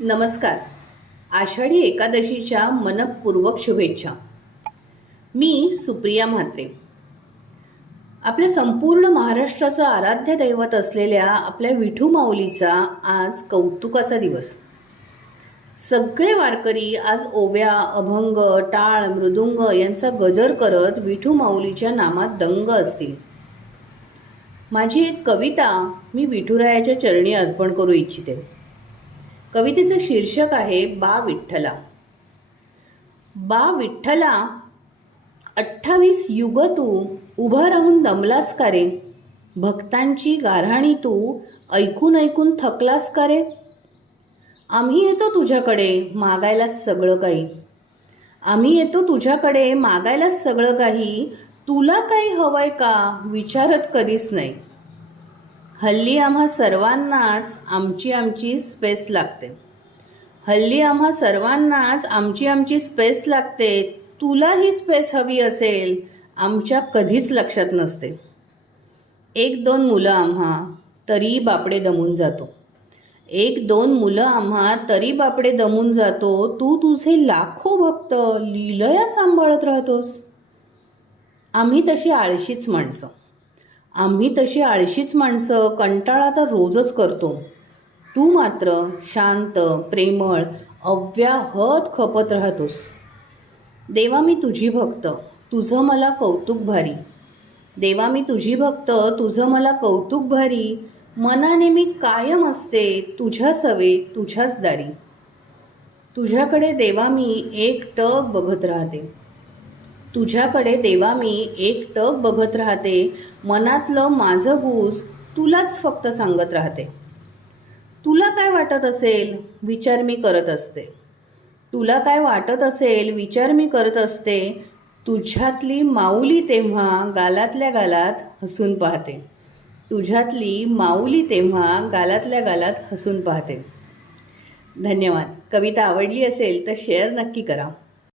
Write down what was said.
नमस्कार. आषाढी एकादशीच्या मनपूर्वक शुभेच्छा. मी सुप्रिया म्हात्रे. आपल्या संपूर्ण महाराष्ट्राचं आराध्य दैवत असलेल्या आपल्या विठू माऊलीचा आज कौतुकाचा दिवस. सगळे वारकरी आज ओव्या, अभंग, टाळ, मृदुंग यांचा गजर करत विठू माऊलीच्या नामात दंग असतील. माझी एक कविता मी विठुरायाच्या चरणी अर्पण करू इच्छिते. कवितेचं शीर्षक आहे बा विठ्ठला. बा विठ्ठला, 28 युग तू उभा राहून दमलास का रे? भक्तांची गाऱ्हाणी तू ऐकून ऐकून थकलास का रे? आम्ही येतो तुझ्याकडे मागायला सगळं काही. आम्ही येतो तुझ्याकडे मागायला सगळं काही. तुला काही हवंय का विचारत कधीच नाही. हल्ली आम्हा सर्वांनाच आमची आमची स्पेस लागते. हल्ली आम्हा सर्वांनाच आमची आमची स्पेस लागते. तुला ही स्पेस हवी असेल आमच्या कधीच लक्षात नसते. एक दोन मुलं आम्हा तरी बापडे दमून जातो. एक दोन मुलं आम्हा तरी बापडे दमून जातो. तू तुझे लाखो भक्त लीलया सांभाळत राहतोस. आम्ही तशी आळशीच माणसं. आम्ही तशी आळशीच माणसं कंटाळा तर रोजच करतो. तू मात्र शांत, प्रेमळ, अव्याहत खपत राहतोस. देवा मी तुझी भक्त, तुझं मला कौतुक भारी. देवा मी तुझी भक्त, तुझं मला कौतुक भारी. मनाने मी कायम असते तुझ्या सवेत तुझ्याच दारी. तुझ्याकडे देवा मी एकटक बघत राहते. तुझ्याकडे देवा मी एकटक बघत राहते. मनातलं माझं गुज तुलाच फक्त सांगत राहते. तुला काय वाटत असेल विचार मी करत असते. तुला काय वाटत असेल विचार मी करत असते. तुझ्यातली माऊली तेव्हा गालातल्या गालात हसून पाहते. तुझ्यातली माऊली तेव्हा गालातल्या गालात हसून पाहते. धन्यवाद. कविता आवडली असेल तर शेअर नक्की करा.